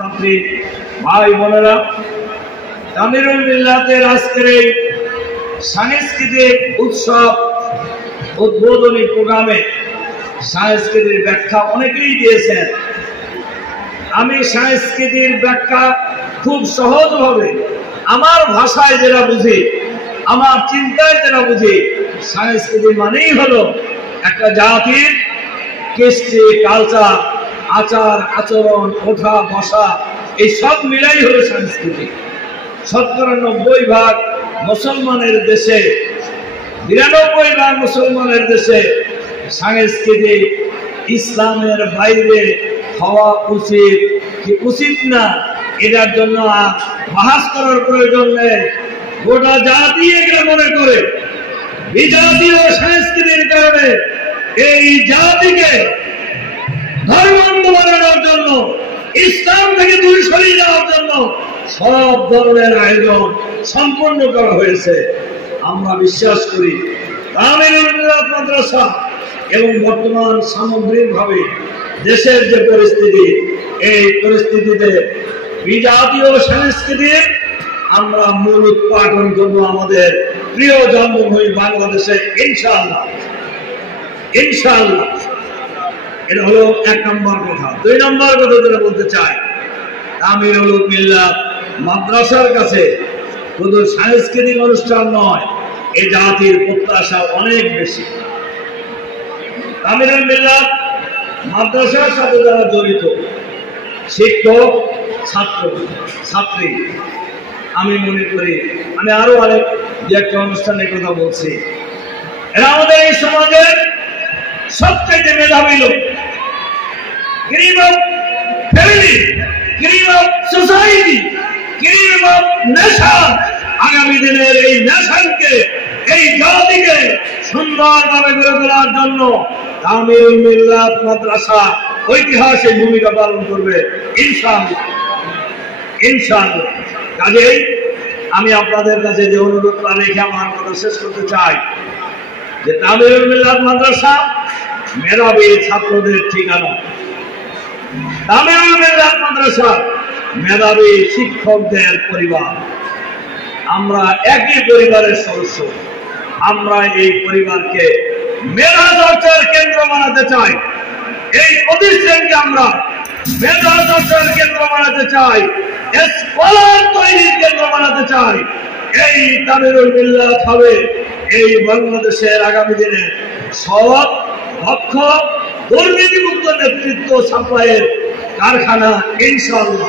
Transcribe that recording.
ছাত্রী ভাই বোনেরা, তামিরুল মিল্লাতের আজকের এই সাংস্কৃতিক উৎসব উদ্বোধনী প্রোগ্রামে সংস্কৃতির ব্যাখ্যা অনেকেই দিয়েছেন। আমি সংস্কৃতির ব্যাখ্যা খুব সহজভাবে আমার ভাষায় যেটা বুঝি, আমার চিন্তায় যেটা বুঝি, সংস্কৃতি মানেই হলো একটা জাতির কৃষ্টি, কালচার, আচার আচরণ, ওঠা বসা, এই সব মিলাই হলো সংস্কৃতি। ৯৭% মুসলমানের দেশে, ৯২% মুসলমানের দেশে সংস্কৃতি ইসলামের বাইরে হওয়া উচিত কি উচিত না, এটার জন্য বাহাস করার প্রয়োজন নেই। গোটা জাতি এগুলো মনে করে বিজাতীয় সংস্কৃতির কারণে এই জাতিকে ধর্মান্ধ বানানোর জন্য, ইসলাম থেকে দূরে সরিয়ে দেওয়ার জন্য সব ধরনের আয়োজন সম্পন্ন করা হয়েছে। আমরা বিশ্বাস করি তামিরুল মিল্লাত মাদ্রাসা এবং বর্তমান সামগ্রিকভাবে দেশের যে পরিস্থিতি, এই পরিস্থিতিতে বিজাতীয় সংস্কৃতির আমরা মূল উৎপাদন করবো আমাদের প্রিয় জন্মভূমি বাংলাদেশে, ইনশাআল্লাহ। ইনশাআল্লাহ, এটা হলো ১ নম্বর কথা। ২ নম্বর কথা যেটা বলতে চাই, তামিরুল মিল্লাত মাদ্রাসার কাছে শুধু সাংস্কৃতিক অনুষ্ঠান নয়, এই জাতির প্রত্যাশা অনেক বেশি। তামিরুল মিল্লাত মাদ্রাসার সাথে যারা জড়িত, শিক্ষক, ছাত্র, ছাত্রী, আমি মনে করি, আমি আরো অনেক যে একটা অনুষ্ঠানের কথা বলছি, এরা আমাদের এই সমাজের সবচেয়ে মেধাবী লোক, cream of family, cream of society, cream of nation. আগামী দিনের এই নেশনকে, এই জাতিকে সুন্দরভাবে গড়ে তোলার জন্য তামিরুল মিল্লাত মাদ্রাসা ঐতিহাসিক ভূমিকা পালন করবে, ইনশাআল্লাহ। ইনশাআল্লাহ। কাজেই আমি আপনাদের কাছে যে অনুরোধটা রেখে আমার কথা শেষ করতে চাই, যে তামিরুল মিল্লাত মাদ্রাসা মেধাবী ছাত্রদের ঠিকানা, তামিরুল মিল্লাত মাদ্রাসা মেধাবী শিক্ষকদের পরিবার। আমরা একই পরিবারের সদস্য। আমরা এই পরিবারকে মেধা চর্চার কেন্দ্র বানাতে চাই। এই প্রতিষ্ঠানকে আমরা মেধা চর্চার কেন্দ্র বানাতে চাই, স্কলার তৈরির কেন্দ্র বানাতে চাই। এই তামিরুল মিল্লাত হবে এই বাংলাদেশের আগামী দিনে সৎ, দক্ষ, দুর্নীতিমুক্ত নেতৃত্ব সাপ্লাইয়ের কারখানা, ইনশাআল্লাহ।